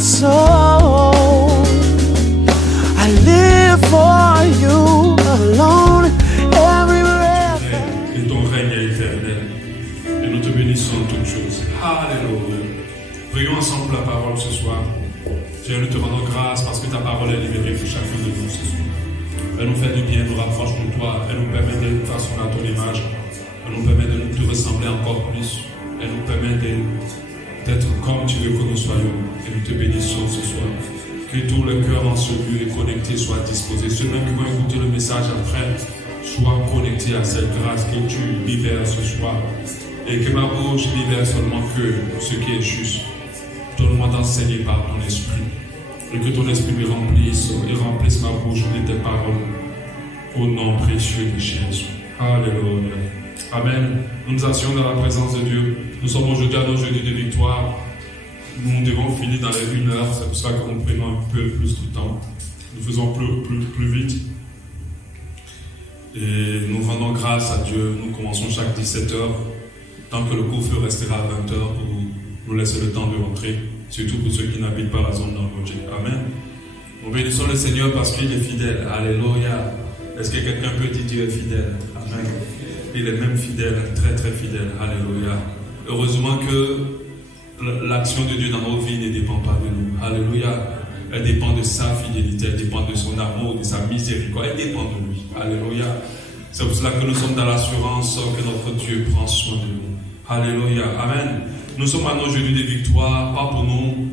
soul. I live for you alone. Every breath. Et ton règne est éternel. Et nous te bénissons en toutes choses. Alléluia. Prions ensemble pour la parole ce soir. Seigneur, nous te rendons grâce parce que ta parole est libérée pour chacun de nous ce soir. Elle nous fait du bien, nous rapproche de toi. Elle nous permet de façonner à ton image. Elle nous permet de te ressembler encore plus. Elle nous permet d'être comme tu veux que nous soyons. Et nous te bénissons ce soir. Que tout le cœur en ce lieu est connecté, soit disposé. Ceux-mêmes qui vont écouter le message après, soient connectés à cette grâce que tu libères ce soir. Et que ma bouche libère seulement que ce qui est juste. Donne-moi d'enseigner par ton esprit. Et que ton esprit me remplisse et remplisse ma bouche de tes paroles. Au nom précieux de Jésus. Alléluia. Amen. Nous nous asseyons dans la présence de Dieu. Nous sommes aujourd'hui à nos jeudis de victoire. Nous devons finir dans les 1 heure. C'est pour ça que nous prenons un peu plus de temps. Nous faisons plus vite. Et nous rendons grâce à Dieu. Nous commençons chaque 17 heures. Tant que le couvre-feu restera à 20 heures pour nous laisser le temps de rentrer. Surtout pour ceux qui n'habitent pas la zone norvégien. Amen. Nous bénissons le Seigneur parce qu'il est fidèle. Alléluia. Est-ce que quelqu'un peut dire Dieu est fidèle? Amen. Il est même fidèle, très très fidèle. Alléluia. Heureusement que l'action de Dieu dans nos vies ne dépend pas de nous. Alléluia. Elle dépend de sa fidélité, elle dépend de son amour, de sa miséricorde. Elle dépend de lui. Alléluia. C'est pour cela que nous sommes dans l'assurance que notre Dieu prend soin de nous. Alléluia. Amen. Nous sommes à nos jeudis de victoire, pas pour nous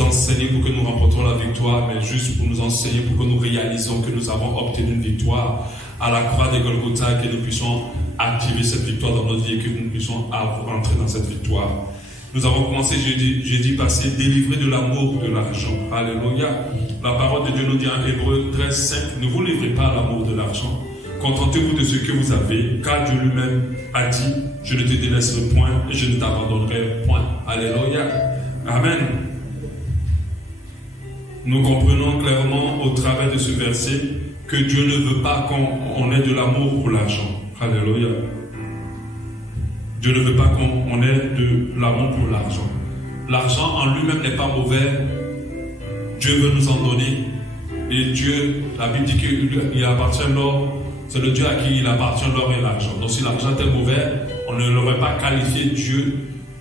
enseigner pour que nous remportons la victoire, mais juste pour nous enseigner, pour que nous réalisons que nous avons obtenu une victoire à la croix de Golgotha, que nous puissions activer cette victoire dans notre vie et que nous puissions entrer dans cette victoire. Nous avons commencé jeudi passé, délivrer de l'amour de l'argent. Alléluia. La parole de Dieu nous dit en Hébreux 13:5, ne vous livrez pas à l'amour de l'argent. Contentez-vous de ce que vous avez, car Dieu lui-même a dit, je ne te délaisserai point et je ne t'abandonnerai point. Alléluia. Amen. Nous comprenons clairement au travers de ce verset que Dieu ne veut pas qu'on ait de l'amour pour l'argent. Alléluia. Dieu ne veut pas qu'on ait de l'amour pour l'argent. L'argent en lui-même n'est pas mauvais. Dieu veut nous en donner. Et Dieu, la Bible dit qu'il appartient l'or. C'est le Dieu à qui il appartient l'or et l'argent. Donc si l'argent était mauvais, on ne l'aurait pas qualifié Dieu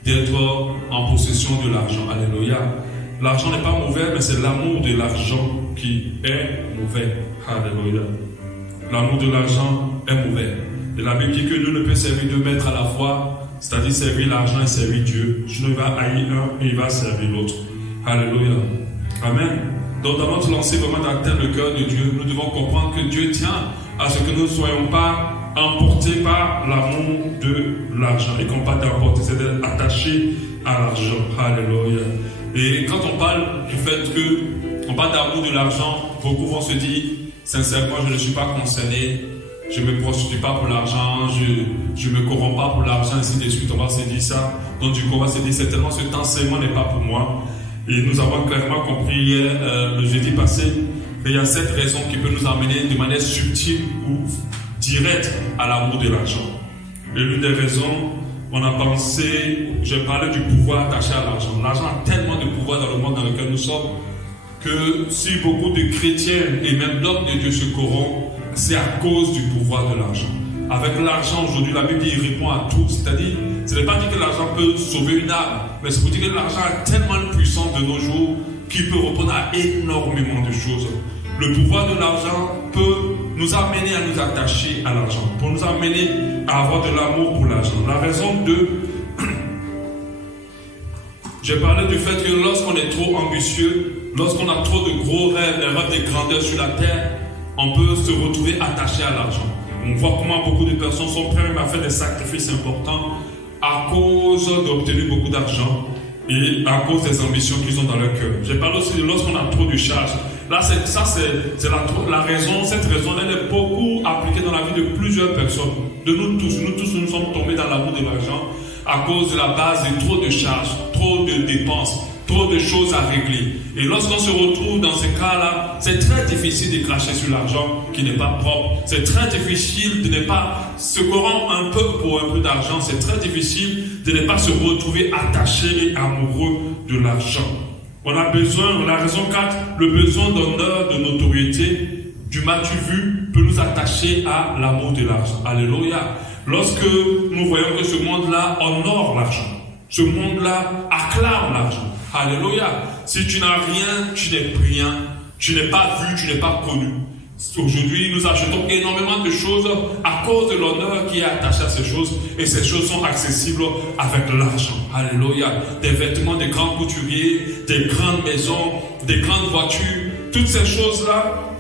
d'être en possession de l'argent. Alléluia. L'argent n'est pas mauvais, mais c'est l'amour de l'argent qui est mauvais. Alléluia. L'amour de l'argent est mauvais. Et la Bible dit que nous ne pouvons servir deux maîtres à la fois, c'est-à-dire servir l'argent et servir Dieu. Je ne vais haïr un et il va servir l'autre. Alléluia. Amen. Donc avant de lancer vraiment d'atteindre le cœur de Dieu, nous devons comprendre que Dieu tient à ce que nous ne soyons pas emportés par l'amour de l'argent. Et qu'on ne pas t'emporter, c'est d'être attaché à l'argent. Alléluia. Et quand on parle du fait qu'on parle d'amour de l'argent, beaucoup vont se dire, sincèrement, je ne suis pas concerné, je ne me prostitue pas pour l'argent, je ne me corromps pas pour l'argent, ainsi de suite, on va se dire ça. Donc du coup, on va se dire, certainement, cet enseignement n'est pas pour moi. Et nous avons clairement compris hier, le jeudi passé, qu'il y a cette raison qui peut nous amener de manière subtile ou directe à l'amour de l'argent. Et l'une des raisons, on a pensé, j'ai parlé du pouvoir attaché à l'argent. L'argent a tellement de pouvoir dans le monde dans lequel nous sommes que si beaucoup de chrétiens et même d'hommes de Dieu se corrompent, c'est à cause du pouvoir de l'argent. Avec l'argent aujourd'hui, la Bible dit, il répond à tout. C'est-à-dire, ce n'est pas dit que l'argent peut sauver une âme, mais c'est pour dire que l'argent a tellement de puissance de nos jours qu'il peut répondre à énormément de choses. Le pouvoir de l'argent peut nous amener à nous attacher à l'argent, pour nous amener à avoir de l'amour pour l'argent. La raison de... J'ai parlé du fait que lorsqu'on est trop ambitieux, lorsqu'on a trop de gros rêves, des rêves de grandeur sur la terre, on peut se retrouver attaché à l'argent. On voit comment beaucoup de personnes sont prêtes à faire des sacrifices importants à cause d'obtenir beaucoup d'argent et à cause des ambitions qu'ils ont dans leur cœur. J'ai parlé aussi de lorsqu'on a trop de charges. Là, c'est la raison. Cette raison, elle est beaucoup appliquée dans la vie de plusieurs personnes. De nous tous. Nous sommes tombés dans l'amour de l'argent à cause de la base de trop de charges, trop de dépenses, trop de choses à régler. Et lorsqu'on se retrouve dans ces cas-là, c'est très difficile de cracher sur l'argent qui n'est pas propre. C'est très difficile de ne pas se corrompre un peu pour un peu d'argent. C'est très difficile de ne pas se retrouver attaché et amoureux de l'argent. On a besoin, la raison 4, le besoin d'honneur, de notoriété, du m'as-tu vu, peut nous attacher à l'amour de l'argent. Alléluia. Lorsque nous voyons que ce monde-là honore l'argent, ce monde-là acclame l'argent. Alléluia. Si tu n'as rien, tu n'es rien, tu n'es pas vu, tu n'es pas connu. Aujourd'hui, nous achetons énormément de choses à cause de l'honneur qui est attaché à ces choses. Et ces choses sont accessibles avec l'argent. Alléluia. Des vêtements de grands couturiers, des grandes maisons, des grandes voitures. Toutes ces choses-là,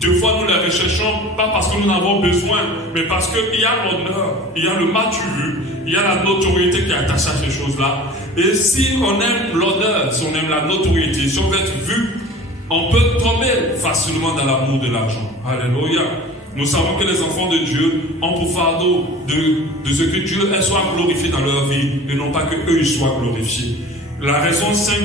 des fois nous les recherchons, pas parce que nous en avons besoin, mais parce qu'il y a l'honneur, il y a le m'as-tu vu, il y a la notoriété qui est attachée à ces choses-là. Et si on aime l'honneur, si on aime la notoriété, si on veut être vu, on peut tomber facilement dans l'amour de l'argent. Alléluia. Nous savons que les enfants de Dieu ont pour fardeau de ce que Dieu soit glorifié dans leur vie et non pas qu'eux soient glorifiés. La raison 5,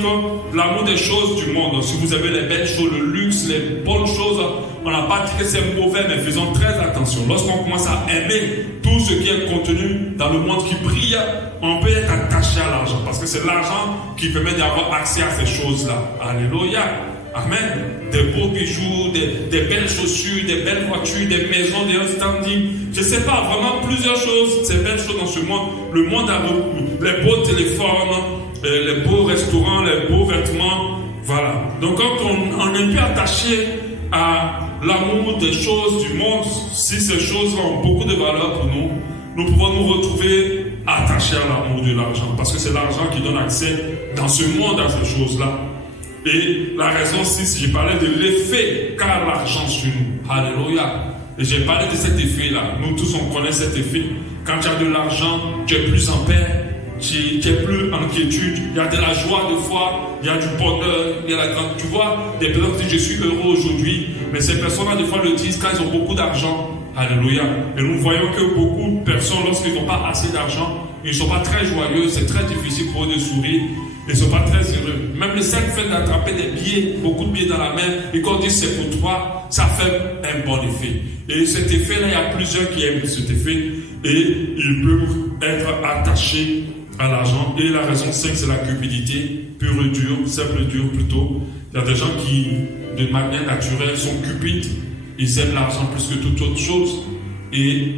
l'amour des choses du monde. Si vous avez les belles choses, le luxe, les bonnes choses, on n'a pas dit que c'est mauvais, mais faisons très attention. Lorsqu'on commence à aimer tout ce qui est contenu dans le monde qui brille, on peut être attaché à l'argent parce que c'est l'argent qui permet d'avoir accès à ces choses-là. Alléluia. Amen. Des beaux bijoux, des belles chaussures, des belles voitures, des maisons, des standing. Je ne sais pas, vraiment plusieurs choses, ces belles choses dans ce monde. Le monde a les beaux téléphones, les beaux restaurants, les beaux vêtements. Voilà. Donc quand on est plus attaché à l'amour des choses du monde, si ces choses ont beaucoup de valeur pour nous, nous pouvons nous retrouver attachés à l'amour de l'argent. Parce que c'est l'argent qui donne accès dans ce monde à ces choses-là. Et la raison 6, j'ai parlé de l'effet qu'a l'argent sur nous. Alléluia. Et j'ai parlé de cet effet-là. Nous tous, on connaît cet effet. Quand tu as de l'argent, tu es plus en paix, tu n'es plus en inquiétude. Il y a de la joie de foi, il y a du bonheur, il y a la grande. Tu vois, des personnes qui disent je suis heureux aujourd'hui, mais ces personnes-là, des fois, le disent quand ils ont beaucoup d'argent. Alléluia. Et nous voyons que beaucoup de personnes, lorsqu'ils n'ont pas assez d'argent, ils ne sont pas très joyeux, c'est très difficile pour eux de sourire. Ils ne sont pas très heureux. Même le simple fait d'attraper des billets, beaucoup de billets dans la main, et qu'on dit c'est pour toi, ça fait un bon effet. Et cet effet-là, il y a plusieurs qui aiment cet effet, et ils peuvent être attachés à l'argent. Et la raison 5, c'est la cupidité, pure et dure, simple et dure plutôt. Il y a des gens qui, de manière naturelle, sont cupides. Ils aiment l'argent plus que toute autre chose. Et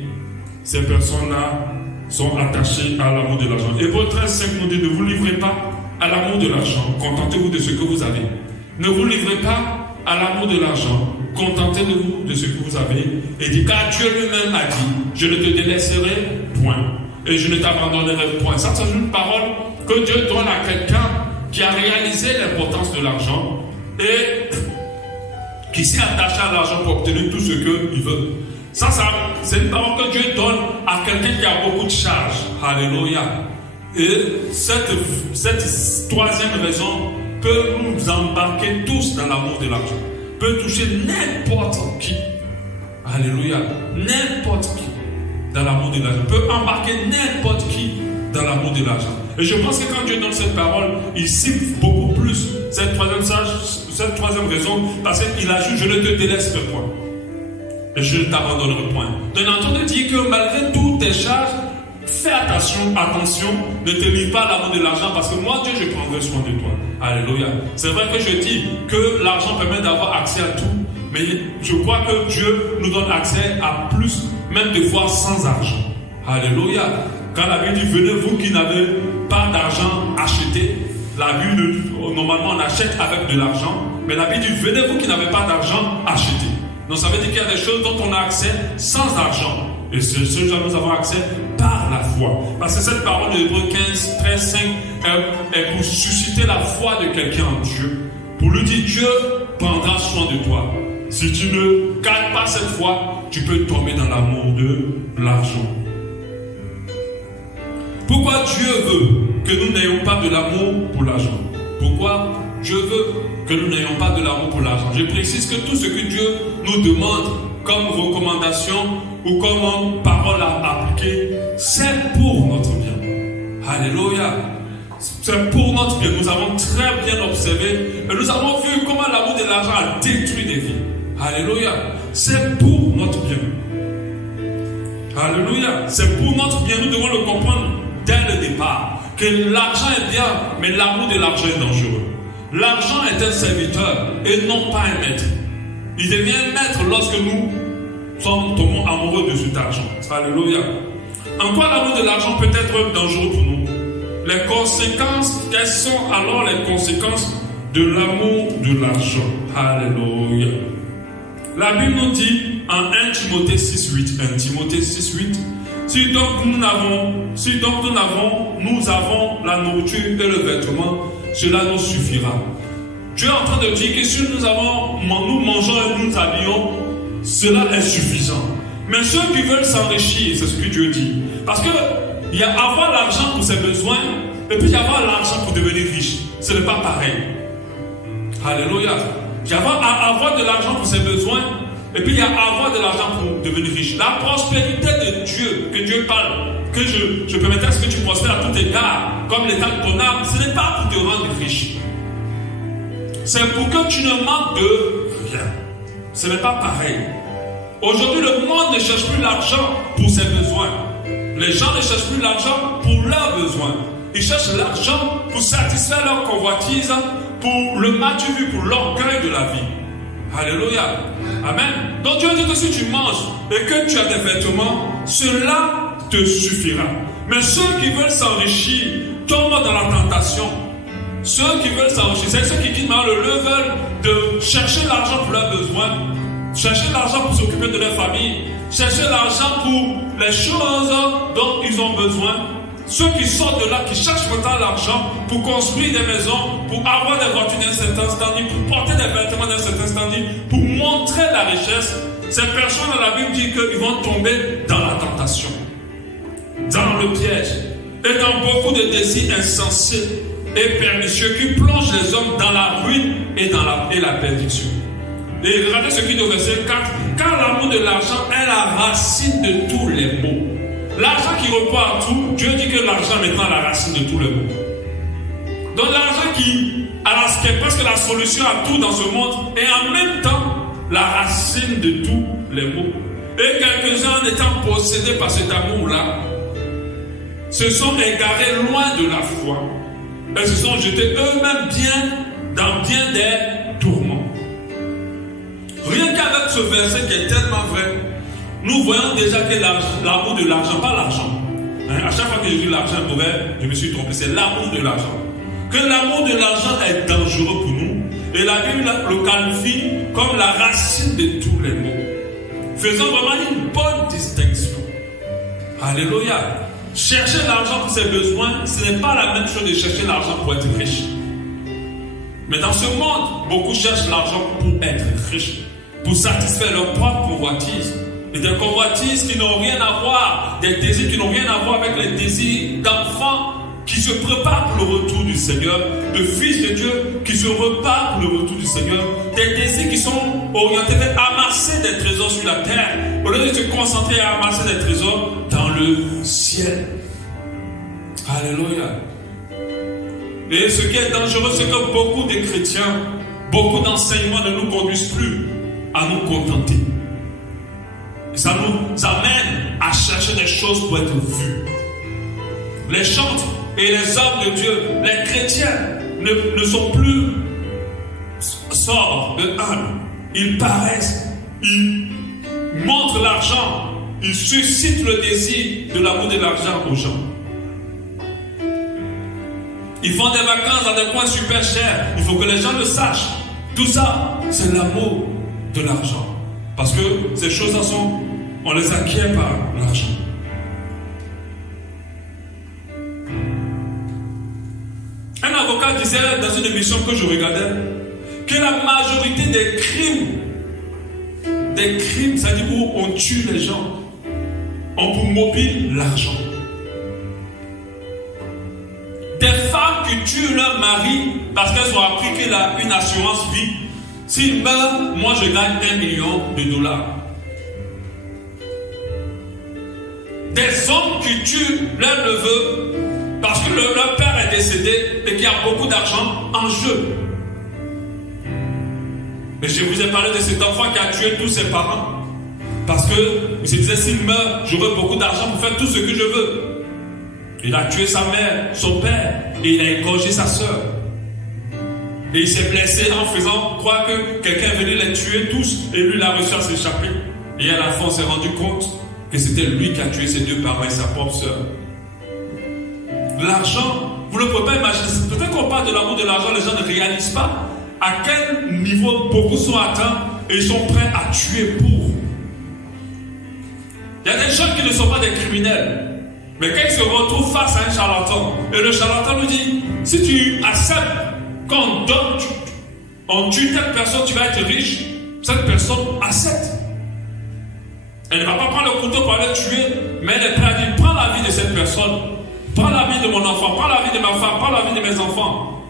ces personnes-là sont attachées à l'amour de l'argent. Et votre 13, 5 nous dit, ne vous livrez pas à l'amour de l'argent, contentez-vous de ce que vous avez. Ne vous livrez pas à l'amour de l'argent, contentez-vous de ce que vous avez. Et dit, car Dieu lui-même a dit, je ne te délaisserai point, et je ne t'abandonnerai point. Ça, c'est une parole que Dieu donne à quelqu'un qui a réalisé l'importance de l'argent et qui s'est attaché à l'argent pour obtenir tout ce qu'il veut. Ça, c'est une parole que Dieu donne à quelqu'un qui a beaucoup de charges. Alléluia. Et cette troisième raison peut nous embarquer tous dans l'amour de l'argent. Peut toucher n'importe qui. Alléluia. N'importe qui dans l'amour de l'argent. Peut embarquer n'importe qui dans l'amour de l'argent. Et je pense que quand Dieu donne cette parole, il cible beaucoup plus cette troisième raison, parce qu'il ajoute, je ne te délaisserai point. Et je ne t'abandonnerai point. Donc, on entend dire que malgré toutes tes charges, fais attention, ne te livre pas à l'amour de l'argent parce que moi, Dieu, je prendrai soin de toi. Alléluia. C'est vrai que je dis que l'argent permet d'avoir accès à tout, mais je crois que Dieu nous donne accès à plus, même des fois sans argent. Alléluia. Quand la Bible dit, venez vous qui n'avez pas d'argent, achetez. La Bible, normalement, on achète avec de l'argent, mais la Bible dit, venez vous qui n'avez pas d'argent, achetez. Donc ça veut dire qu'il y a des choses dont on a accès sans argent. Et ce que nous avons accès par la foi. Parce que cette parole de Hébreux 15, 13, 5 est pour susciter la foi de quelqu'un en Dieu. Pour lui dire, Dieu prendra soin de toi. Si tu ne gardes pas cette foi, tu peux tomber dans l'amour de l'argent. Pourquoi Dieu veut que nous n'ayons pas de l'amour pour l'argent? Pourquoi Dieu veut que nous n'ayons pas de l'amour pour l'argent? Je précise que tout ce que Dieu nous demande comme recommandation ou comme parole à appliquer, c'est pour notre bien. Alléluia. C'est pour notre bien. Nous avons très bien observé et nous avons vu comment l'amour de l'argent a détruit des vies. Alléluia. C'est pour notre bien. Alléluia. C'est pour notre bien. Nous devons le comprendre dès le départ. Que l'argent est bien, mais l'amour de l'argent est dangereux. L'argent est un serviteur et non pas un maître. Il devient maître lorsque nous tombons amoureux de cet argent. Alléluia. En quoi l'amour de l'argent peut être dangereux pour nous? Les conséquences, quelles sont alors les conséquences de l'amour de l'argent? Alléluia. La Bible nous dit en 1 Timothée 6.8, 1 Timothée 6.8, si donc nous avons la nourriture et le vêtement, cela nous suffira. Dieu est en train de dire que si nous mangeons et nous habillons, cela est suffisant. Mais ceux qui veulent s'enrichir, c'est ce que Dieu dit. Parce que il y a avoir l'argent pour ses besoins et puis il y a avoir l'argent pour devenir riche. Ce n'est pas pareil. Alléluia. Il y a avoir de l'argent pour ses besoins et puis il y a avoir de l'argent pour devenir riche. La prospérité de Dieu, que Dieu parle, que je permettais à ce que tu prospères à tout égard, comme l'état de ton âme, ce n'est pas pour te rendre riche. C'est pour que tu ne manques de rien. Ce n'est pas pareil. Aujourd'hui, le monde ne cherche plus l'argent pour ses besoins. Les gens ne cherchent plus l'argent pour leurs besoins. Ils cherchent l'argent pour satisfaire leur convoitise, pour le mal-vu, pour l'orgueil de la vie. Alléluia. Amen. Donc Dieu dit que si tu manges et que tu as des vêtements, cela te suffira. Mais ceux qui veulent s'enrichir tombent dans la tentation. Ceux qui veulent s'enrichir, c'est ceux qui quittent le veulent de chercher l'argent pour leurs besoins, chercher l'argent pour s'occuper de leur famille, chercher l'argent pour les choses dont ils ont besoin. Ceux qui sortent de là, qui cherchent maintenant l'argent pour construire des maisons, pour avoir des voitures d'un certain standing, pour porter des vêtements d'un certain standing, pour montrer la richesse, ces personnes dans la Bible disent qu'ils vont tomber dans la tentation, dans le piège et dans beaucoup de désirs insensés et pernicieux qui plongent les hommes dans la ruine et dans la perdition. Et regardez ce qui dit au verset 4. Car l'amour de l'argent est la racine de tous les maux. L'argent qui repart à tout, Dieu dit que l'argent est maintenant la racine de tous les maux. Donc l'argent qui est presque la solution à tout dans ce monde et en même temps la racine de tous les maux. Et quelques-uns étant possédés par cet amour-là se sont égarés loin de la foi. Elles se sont jetés eux-mêmes dans bien des tourments. Rien qu'avec ce verset qui est tellement vrai, nous voyons déjà que l'amour de l'argent, pas l'argent. À chaque fois que j'ai vu l'argent mauvais, je me suis trompé. C'est l'amour de l'argent. Que l'amour de l'argent est dangereux pour nous. Et la Bible le qualifie comme la racine de tous les maux. Faisons vraiment une bonne distinction. Alléluia. Chercher l'argent pour ses besoins, ce n'est pas la même chose de chercher l'argent pour être riche. Mais dans ce monde, beaucoup cherchent l'argent pour être riche, pour satisfaire leur propre convoitise. Et des convoitises qui n'ont rien à voir, des désirs qui n'ont rien à voir avec les désirs d'enfants qui se préparent pour le retour du Seigneur, de fils de Dieu qui se préparent pour le retour du Seigneur, des désirs qui sont orientés vers amasser des trésors sur la terre, au lieu de se concentrer à amasser des trésors dans le ciel. Alléluia. Et ce qui est dangereux, c'est que beaucoup de chrétiens, beaucoup d'enseignements ne nous conduisent plus à nous contenter. Ça nous amène à chercher des choses pour être vus. Les chantres et les hommes de Dieu, les chrétiens, ne sont plus sobres de âme. Ils paraissent, ils montrent l'argent, ils suscitent le désir de l'amour de l'argent aux gens. Ils font des vacances dans des coins super chers. Il faut que les gens le sachent. Tout ça, c'est l'amour de l'argent. Parce que ces choses-là on les acquiert par l'argent. Un avocat disait dans une émission que je regardais que la majorité des crimes, c'est-à-dire où on tue les gens, ont pour mobile l'argent. Des femmes qui tuent leur mari parce qu'elles ont appris qu'il a une assurance vie. S'il meurt, moi je gagne $1 million. Des hommes qui tuent leur neveu parce que leur père est décédé et qu'il y a beaucoup d'argent en jeu. Mais je vous ai parlé de cet enfant qui a tué tous ses parents parce qu'il se disait s'il meurt, j'aurai beaucoup d'argent pour faire tout ce que je veux. Il a tué sa mère, son père, et il a égorgé sa soeur. Et il s'est blessé en faisant croire que quelqu'un venait les tuer tous et lui, il a réussi à s'échapper. Et à la fin, on s'est rendu compte que c'était lui qui a tué ses deux parents et sa propre soeur. L'argent, vous ne pouvez pas imaginer. Peut-être qu'on parle de l'amour de l'argent, les gens ne réalisent pas à quel niveau beaucoup sont atteints et ils sont prêts à tuer pour. Il y a des gens qui ne sont pas des criminels. Mais quand ils se retrouvent face à un charlatan, et le charlatan lui dit, si tu acceptes qu'on donne, on tue telle personne, tu vas être riche, cette personne accepte. Elle ne va pas prendre le couteau pour aller tuer, mais elle est prête à dire, prends la vie de cette personne, prends la vie de mon enfant, prends la vie de ma femme, prends la vie de mes enfants,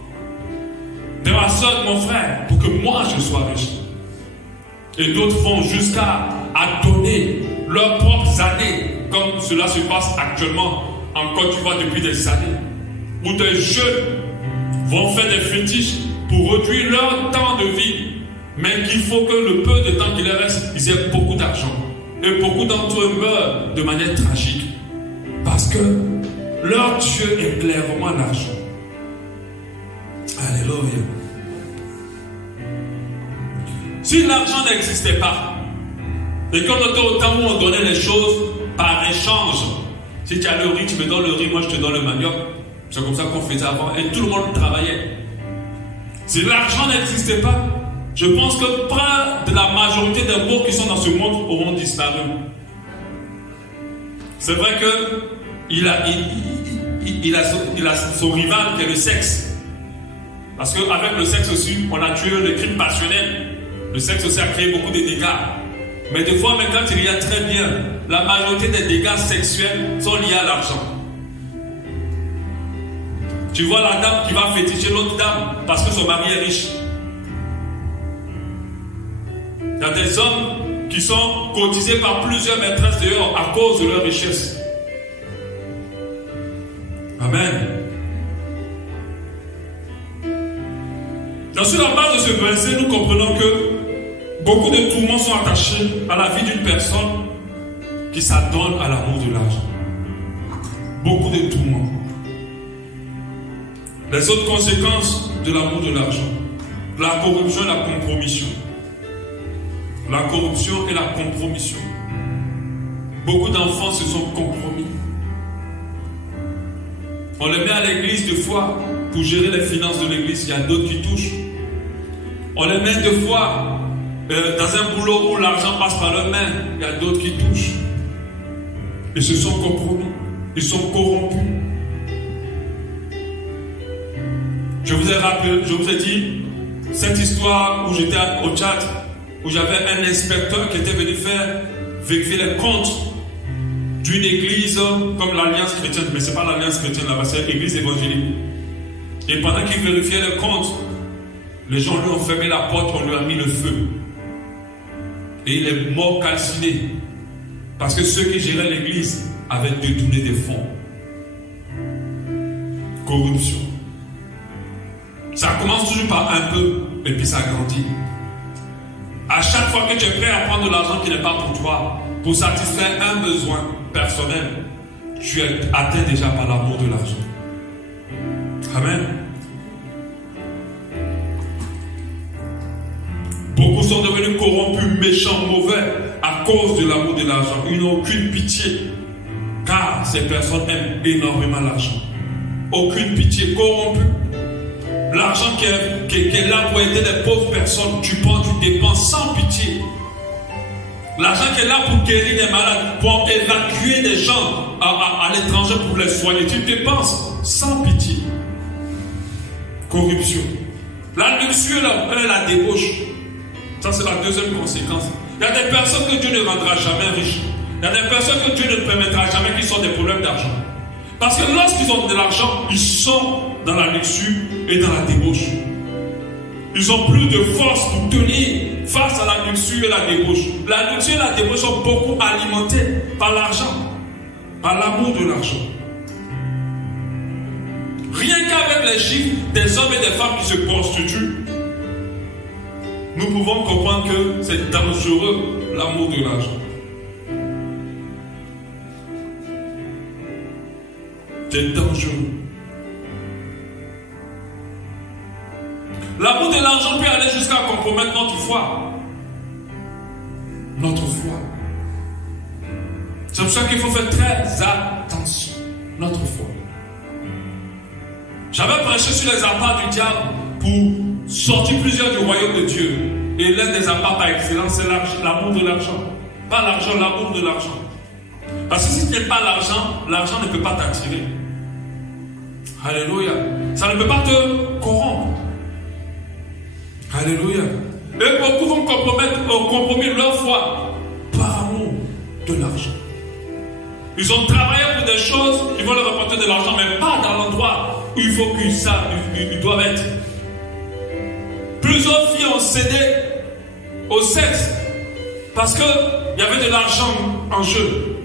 de ma soeur, de mon frère, pour que moi je sois riche. Et d'autres vont jusqu'à donner leurs propres années, comme cela se passe actuellement en Côte d'Ivoire depuis des années, où des jeunes vont faire des fétiches pour réduire leur temps de vie, mais qu'il faut que le peu de temps qu'il leur reste, ils aient beaucoup d'argent. Et beaucoup d'entre eux meurent de manière tragique, parce que leur Dieu est clairement l'argent. Alléluia. Si l'argent n'existait pas, et qu'on était au temps où on donnait les choses par échange, si tu as le riz, tu me donnes le riz, moi je te donne le manioc. C'est comme ça qu'on faisait avant, et tout le monde travaillait. Si l'argent n'existait pas, je pense que près de la majorité des mots qui sont dans ce monde auront disparu. C'est vrai que il a son rival qui est le sexe. Parce qu'avec le sexe aussi, on a tué le crime passionnel. Le sexe aussi a créé beaucoup de dégâts. Mais des fois, quand il y a très bien, la majorité des dégâts sexuels sont liés à l'argent. Tu vois la dame qui va féticher l'autre dame parce que son mari est riche. Il y a des hommes qui sont cotisés par plusieurs maîtresses dehors à cause de leur richesse. Amen. Donc sur la base de ce verset, nous comprenons que beaucoup de tourments sont attachés à la vie d'une personne qui s'adonne à l'amour de l'argent. Beaucoup de tourments. Les autres conséquences de l'amour de l'argent. La corruption et la compromission. La corruption et la compromission. Beaucoup d'enfants se sont compromis. On les met à l'église deux fois pour gérer les finances de l'église. Il y a d'autres qui touchent. On les met deux fois dans un boulot où l'argent passe par leurs mains. Il y a d'autres qui touchent. Ils se sont compromis. Ils sont corrompus. Je vous ai rappelé, je vous ai dit cette histoire où j'étais au Tchad, où j'avais un inspecteur qui était venu faire vérifier les comptes d'une église comme l'Alliance chrétienne, mais ce n'est pas l'Alliance chrétienne là-bas, c'est l'église évangélique. Et pendant qu'il vérifiait les comptes, les gens lui ont fermé la porte, on lui a mis le feu. Et il est mort calciné. Parce que ceux qui géraient l'église avaient détourné des fonds. Corruption. Ça commence toujours par un peu, et puis ça grandit. À chaque fois que tu es prêt à prendre de l'argent qui n'est pas pour toi, pour satisfaire un besoin personnel, tu es atteint déjà par l'amour de l'argent. Amen. Beaucoup sont devenus corrompus, méchants, mauvais à cause de l'amour de l'argent. Ils n'ont aucune pitié, car ces personnes aiment énormément l'argent. Aucune pitié, corrompus. L'argent qui est là pour aider les pauvres personnes, tu prends, tu dépenses sans pitié. L'argent qui est là pour guérir des malades, pour évacuer des gens à l'étranger pour les soigner, tu dépenses sans pitié. Corruption. La luxure, elle est la débauche. Ça, c'est la deuxième conséquence. Il y a des personnes que Dieu ne rendra jamais riches. Il y a des personnes que Dieu ne permettra jamais qu'ils soient des problèmes d'argent. Parce que lorsqu'ils ont de l'argent, ils sont dans la luxure et dans la débauche. Ils n'ont plus de force pour tenir face à la luxure et la débauche. La luxure et la débauche sont beaucoup alimentées par l'argent, par l'amour de l'argent. Rien qu'avec les chiffres des hommes et des femmes qui se prostituent, nous pouvons comprendre que c'est dangereux, l'amour de l'argent. C'est dangereux. L'amour l'argent peut aller jusqu'à compromettre notre foi. Notre foi. C'est pour ça qu'il faut faire très attention. Notre foi. J'avais prêché sur les appâts du diable pour sortir plusieurs du royaume de Dieu. Et l'un des appâts par excellence, c'est l'amour de l'argent. Pas l'argent, l'amour de l'argent. Parce que si tu n'aimes pas l'argent, l'argent ne peut pas t'attirer. Alléluia. Ça ne peut pas te corrompre. Alléluia. Et beaucoup vont compromis leur foi par amour de l'argent. Ils ont travaillé pour des choses qui vont leur rapporter de l'argent, mais pas dans l'endroit où il faut qu'ils doivent être. Plusieurs filles ont cédé au sexe parce qu'il y avait de l'argent en jeu.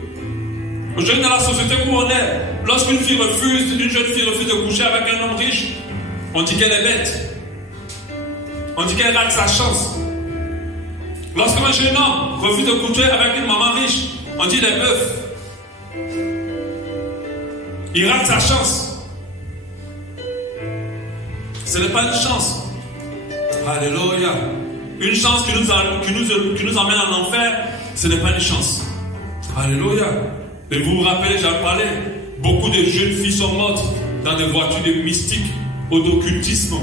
Aujourd'hui, dans la société où on est, lorsqu'une jeune fille refuse de coucher avec un homme riche, on dit qu'elle est bête. On dit qu'elle rate sa chance. Lorsqu'un jeune homme refuse de coucher avec une maman riche, on dit qu'il est bœuf. Il rate sa chance. Ce n'est pas une chance. Alléluia. Une chance qui nous emmène en enfer, ce n'est pas une chance. Alléluia. Et vous vous rappelez, j'en parlais, beaucoup de jeunes filles sont mortes dans des voitures de mystiques ou d'occultistes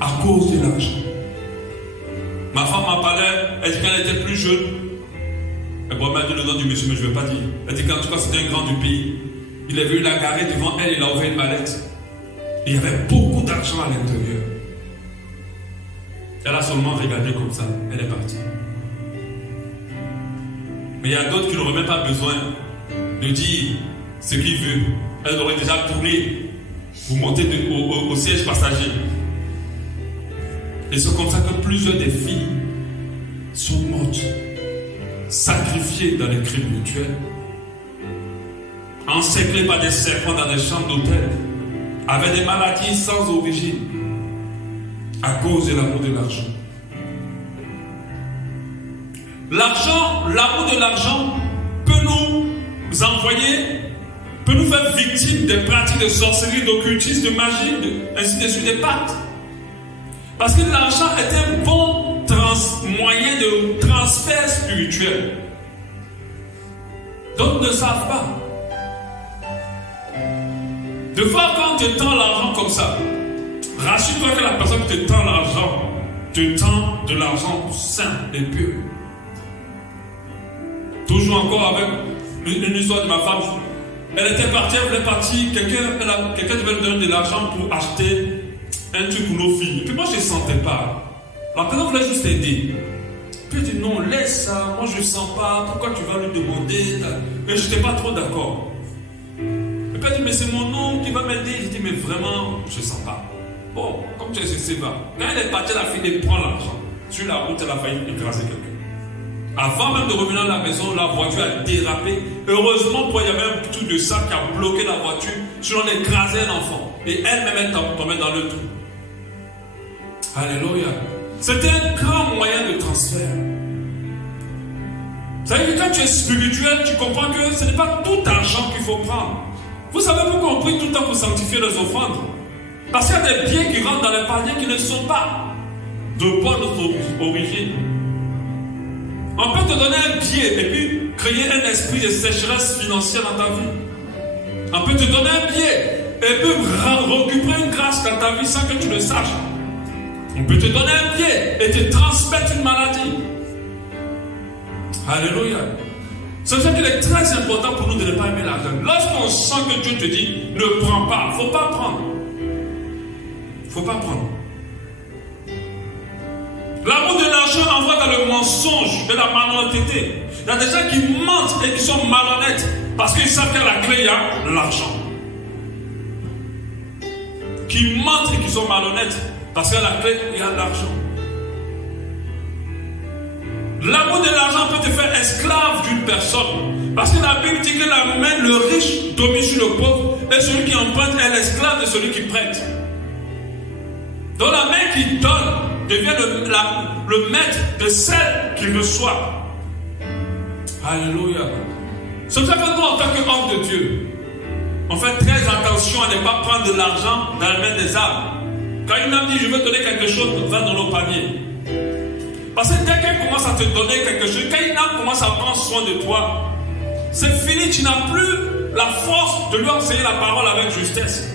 à cause de l'argent. Ma femme m'a parlé, elle dit qu'elle était plus jeune. Elle m'a dit le nom du monsieur, mais je ne vais pas dire. Elle dit qu'en tout cas c'était un grand du pays. Il est venu la garer devant elle, il a ouvert une mallette. Il y avait beaucoup d'argent à l'intérieur. Elle a seulement regardé comme ça, elle est partie. Mais il y a d'autres qui n'auraient même pas besoin de dire ce qu'il veut. Elle aurait déjà tourné pour monter au siège passager. Et c'est comme ça que plusieurs des filles sont mortes, sacrifiées dans les crimes mutuels, encerclées par des serpents dans des chambres d'hôtel, avec des maladies sans origine, à cause de l'amour de l'argent. L'amour de l'argent peut nous envoyer, peut nous faire victimes des pratiques de sorcellerie, d'occultisme, de magie, ainsi de suite, des pactes. Parce que l'argent est un bon moyen de transfert spirituel. D'autres ne savent pas. De fois quand on te tend l'argent comme ça, rassure-toi que la personne qui te tend l'argent te tend de l'argent sain et pur. Toujours encore avec une histoire de ma femme. Elle était partie, elle voulait partir, quelqu'un devait lui donner de l'argent pour acheter un truc pour nos filles. Puis moi je ne sentais pas. La personne voulait juste aider. Puis elle dit non, laisse ça, moi je ne sens pas, pourquoi tu vas lui demander? Mais je n'étais pas trop d'accord. Et puis elle dit mais c'est mon oncle qui va m'aider. Je dis mais vraiment, je ne sens pas. Bon, comme tu sais, c'est pas. Quand elle est partie, la fille elle prend l'argent. Sur la route, elle a failli écraser quelqu'un. Avant même de revenir à la maison, la voiture a dérapé. Heureusement, il y avait un truc de ça qui a bloqué la voiture. Sinon, elle écrasait un enfant. Et elle-même, elle tombait dans le trou. Alléluia. C'était un grand moyen de transfert. Vous savez que quand tu es spirituel, tu comprends que ce n'est pas tout argent qu'il faut prendre. Vous savez pourquoi on prie tout le temps pour sanctifier les offrandes? Parce qu'il y a des biens qui rentrent dans les paniers qui ne sont pas de bonne origine. On peut te donner un billet et puis créer un esprit de sécheresse financière dans ta vie. On peut te donner un billet et puis récupérer une grâce dans ta vie sans que tu le saches. On peut te donner un billet et te transmettre une maladie. Alléluia. C'est ça qu'il est très important pour nous de ne pas aimer l'argent. Lorsqu'on sent que Dieu te dit ne prends pas, il ne faut pas prendre. Il ne faut pas prendre. L'amour de l'argent envoie dans le mensonge et la malhonnêteté. Il y a des gens qui mentent et qui sont malhonnêtes parce qu'ils savent qu'à la clé il y a l'argent. Qui mentent et qui sont malhonnêtes parce qu'à la clé il y a l'argent. L'amour de l'argent peut te faire esclave d'une personne. Parce que la Bible dit que le riche domine sur le pauvre et celui qui emprunte est l'esclave de celui qui prête. Donc la main qui donne devient le maître de celle qui reçoit. Alléluia. C'est pour ça que nous, en tant qu'homme de Dieu, on fait très attention à ne pas prendre de l'argent dans les mains des arbres. Quand une âme dit je veux donner quelque chose, va dans le panier. Parce que dès qu'elle commence à te donner quelque chose, quand une âme commence à prendre soin de toi, c'est fini, tu n'as plus la force de lui enseigner la parole avec justesse.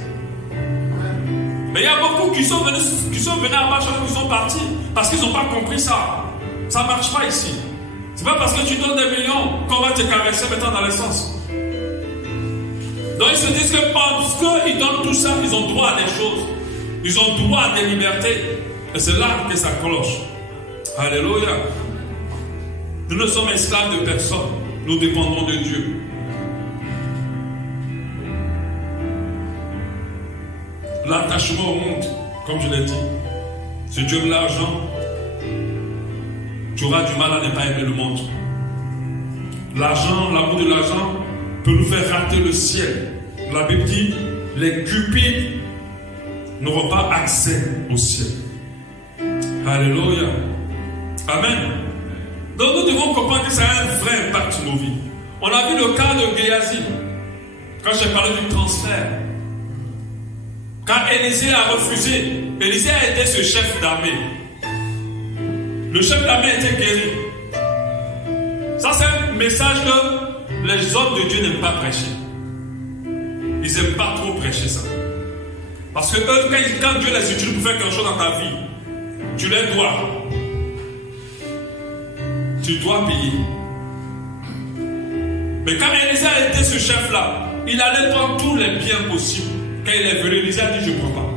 Mais il y a beaucoup qui sont venus à marcher, qui sont partis, parce qu'ils n'ont pas compris ça. Ça ne marche pas ici. C'est pas parce que tu donnes des millions qu'on va te caresser maintenant dans l'essence. Donc ils se disent que parce qu'ils donnent tout ça, ils ont droit à des choses. Ils ont droit à des libertés. Et c'est là que ça cloche. Alléluia. Nous ne sommes esclaves de personne. Nous dépendons de Dieu. L'attachement au monde, comme je l'ai dit, si Dieu veut l'argent, tu auras du mal à ne pas aimer le monde. L'argent, l'amour de l'argent peut nous faire rater le ciel. La Bible dit, les cupides n'auront pas accès au ciel. Alléluia. Amen. Donc nous devons comprendre que ça a un vrai impact sur nos vies. On a vu le cas de Géasi, quand j'ai parlé du transfert. Quand Élisée a refusé, Élisée a été ce chef d'armée. Le chef d'armée était guéri. Ça c'est un message que les hommes de Dieu n'aiment pas prêcher. Ils n'aiment pas trop prêcher ça. Parce que eux, quand Dieu les utilise pour faire quelque chose dans ta vie, tu les dois. Tu dois payer. Mais quand Élisée a été ce chef-là, il allait prendre tous les biens possibles. Quand il est venu, Élisée a dit, je ne prends pas.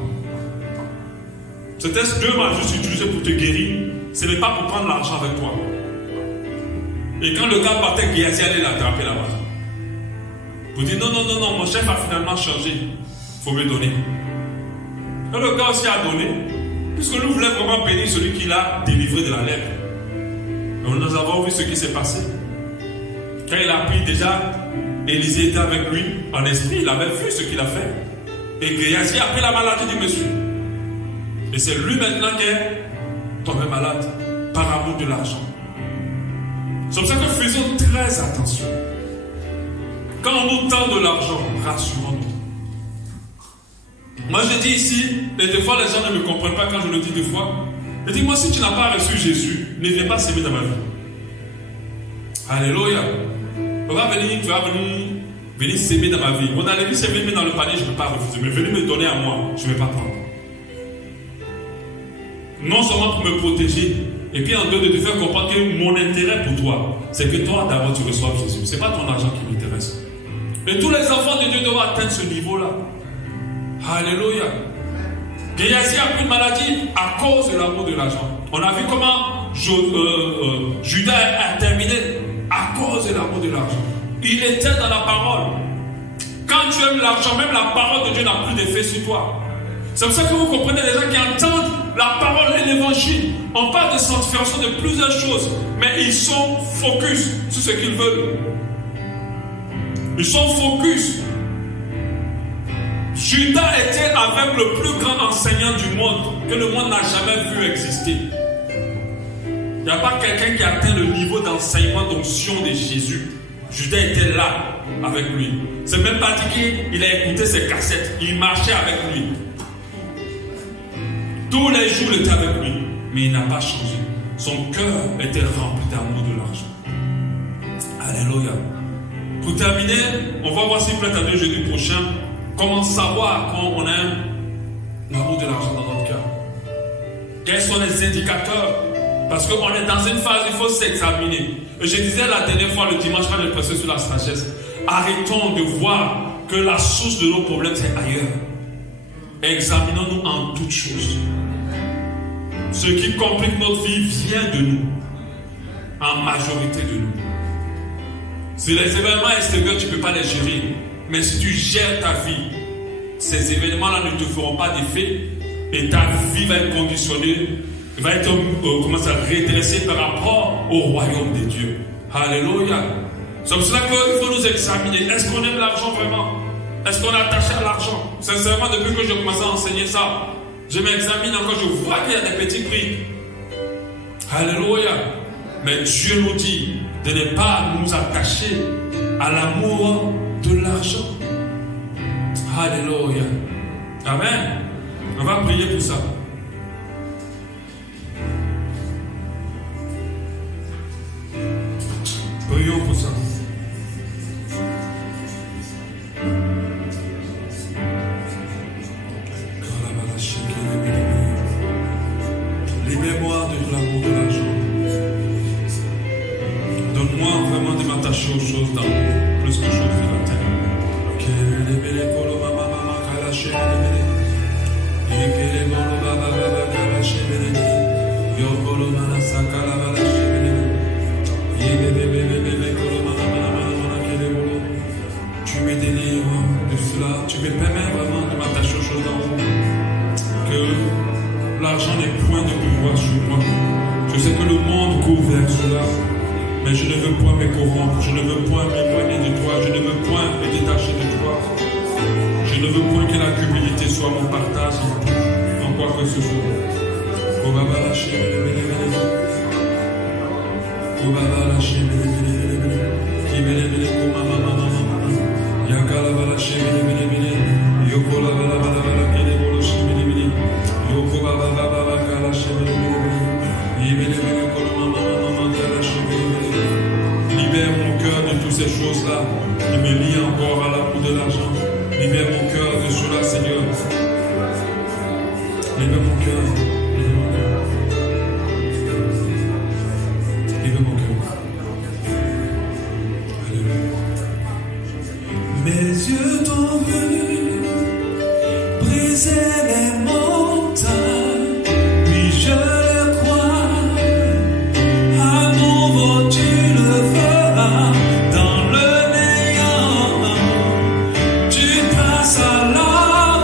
C'était ce que Dieu m'a juste utilisé pour te guérir. Ce n'est pas pour prendre l'argent avec toi. Et quand le gars partait, Géasi allait l'attraper là-bas. Vous dites, non, mon chef a finalement changé. Il faut me donner. Et le gars aussi a donné, puisque nous voulons vraiment bénir celui qui l'a délivré de la lèpre. Donc nous avons vu ce qui s'est passé. Quand il a pris déjà, Élisée était avec lui en esprit, il avait vu ce qu'il a fait. Et Géasi a pris la maladie du monsieur. Et c'est lui maintenant qui est tombé malade par amour de l'argent. C'est pour ça que faisons très attention. Quand on nous tend de l'argent, rassurons-nous. Moi je dis ici, et des fois les gens ne me comprennent pas quand je le dis des fois. Je dis, moi si tu n'as pas reçu Jésus, ne viens pas s'aimer dans ma vie. Alléluia. On va venir s'aimer dans ma vie. On allait venir s'aimer dans le panier, je ne peux pas refuser. Mais venez me donner à moi, je ne vais pas prendre. Non seulement pour me protéger, et puis en deux de te faire comprendre que mon intérêt pour toi, c'est que toi d'abord tu reçoives Jésus. Ce n'est pas ton argent qui m'intéresse. Et tous les enfants de Dieu doivent atteindre ce niveau-là. Alléluia. Géasi a pris une maladie à cause de l'amour de l'argent. On a vu comment Judas a terminé à cause de l'amour de l'argent. Il était dans la parole. Quand tu aimes l'argent, même la parole de Dieu n'a plus d'effet sur toi. C'est pour ça que vous comprenez les gens qui entendent la parole et l'évangile. On parle de sanctification de plusieurs choses, mais ils sont focus sur ce qu'ils veulent. Ils sont focus. Judas était avec le plus grand enseignant du monde que le monde n'a jamais vu exister. Il n'y a pas quelqu'un qui a atteint le niveau d'enseignement d'onction de Jésus. Judas était là avec lui. C'est même pas dit qu'il a écouté ses cassettes. Il marchait avec lui. Tous les jours, il était avec lui. Mais il n'a pas changé. Son cœur était rempli d'amour de l'argent. Alléluia. Pour terminer, on va voir s'il plaît à Dieu jeudi prochain comment savoir quand on a l'amour de l'argent dans notre cœur. Quels sont les indicateurs? Parce qu'on est dans une phase où il faut s'examiner. Et je disais la dernière fois, le dimanche, quand j'ai prêché sur la sagesse, arrêtons de voir que la source de nos problèmes, c'est ailleurs. Examinons-nous en toutes choses. Ce qui complique notre vie vient de nous. En majorité de nous. Si les événements extérieurs, tu ne peux pas les gérer. Mais si tu gères ta vie, ces événements-là ne te feront pas d'effet. Et ta vie va être conditionnée, va être redressée par rapport au royaume de Dieu. Alléluia. C'est pour cela qu'il faut nous examiner. Est-ce qu'on aime l'argent vraiment? Est-ce qu'on est attaché à l'argent? Sincèrement, depuis que j'ai commencé à enseigner ça, je m'examine encore, je vois qu'il y a des petits prix. Alléluia. Mais Dieu nous dit de ne pas nous attacher à l'amour de l'argent. Alléluia. Amen. On va prier pour ça. Prions pour ça. Libère-moi de l'amour de l'argent. Donne-moi vraiment de m'attacher aux choses d'amour, plus que choses de la terre. Tu me délivres de cela, tu me permets vraiment de m'attacher aux choses d'amour. Que l'argent n'est point de pouvoir sur moi. Je sais que le monde court vers cela, mais je ne veux point me corrompre, je ne veux point m'éloigner de toi, je ne veux point me détacher de toi. Je ne veux point que la cupidité soit mon partage en quoi que ce soit. Libère mon cœur de toutes ces choses-là qui me lient encore à l'amour de l'argent. Libère mon cœur de cela, Seigneur. Libère mon cœur. Libère mon cœur. Alléluia. Mes yeux t'ont vu briser les montagnes, puis je le crois. À nouveau tu le feras dans le néant. Tu passes à la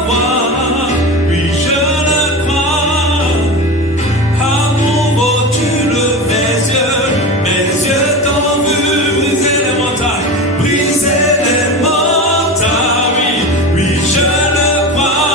voie, puis je le crois. À nouveau tu le fais, mes yeux t'ont vu briser les montagnes, briser les montagnes. Oui, je le crois.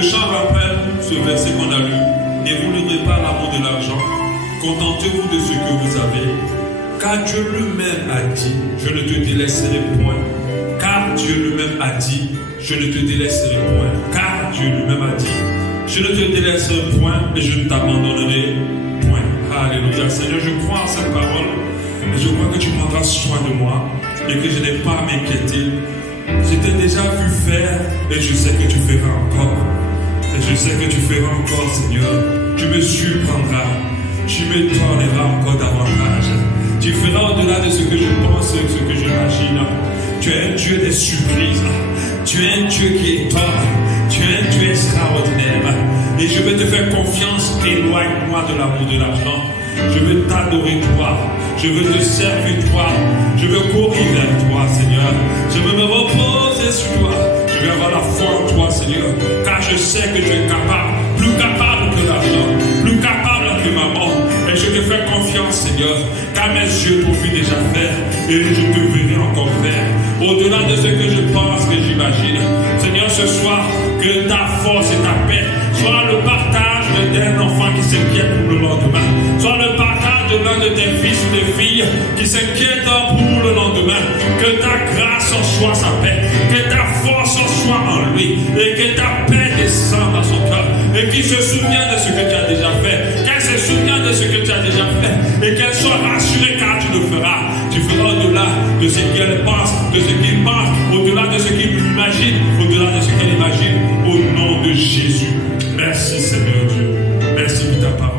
Ce chant rappelle ce verset qu'on a lu. Ne vous livrez pas l'amour de l'argent. Contentez-vous de ce que vous avez. Car Dieu lui-même a dit, je ne te délaisserai point. Car Dieu lui-même a dit, je ne te délaisserai point. Car Dieu lui-même a dit, je ne te délaisserai point et je ne t'abandonnerai point. Alléluia. Seigneur, je crois en cette parole. Et je crois que tu prendras soin de moi et que je n'ai pas à m'inquiéter. Je t'ai déjà vu faire et je sais que tu feras encore. Et je sais que tu feras encore, Seigneur. Tu me surprendras. Tu m'étonneras encore davantage. Tu feras au-delà de ce que je pense et de ce que j'imagine. Tu es un Dieu des surprises. Tu es un Dieu qui étonne. Tu es un Dieu extraordinaire. Et je veux te faire confiance. Éloigne-moi de l'amour de l'argent. Je veux t'adorer toi. Je veux te servir toi. Je veux courir vers toi, Seigneur. Je veux me reposer sur toi. Je veux avoir la foi en toi, Seigneur. Car je sais que tu es capable. Plus capable que l'argent. Plus capable que maman. Et je te fais confiance, Seigneur. Car mes yeux t'ont vu déjà faire. Et je te verrai encore faire. Au-delà de ce que je pense, que j'imagine. Seigneur, ce soir, que ta force et ta paix soit le partage d'un enfant qui s'inquiète pour le lendemain. Soit le partage de l'un de tes fils ou des filles qui s'inquiètent pour le lendemain. Que ta grâce en soit sa paix. Que ta force en soit en lui. Et que ta paix descende dans son cœur. Et qu'il se souvienne de ce que tu as déjà fait. Qu'elle se souvienne de ce que tu as déjà fait. Et qu'elle soit rassurée car tu le feras. Tu feras au-delà de ce qu'elle pense, de ce qu'il pense, au-delà de ce qu'il imagine, au-delà de ce qu'elle imagine, au nom de Jésus. Merci Seigneur Dieu. Merci pour ta parole.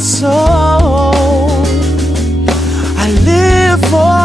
Soul, I live for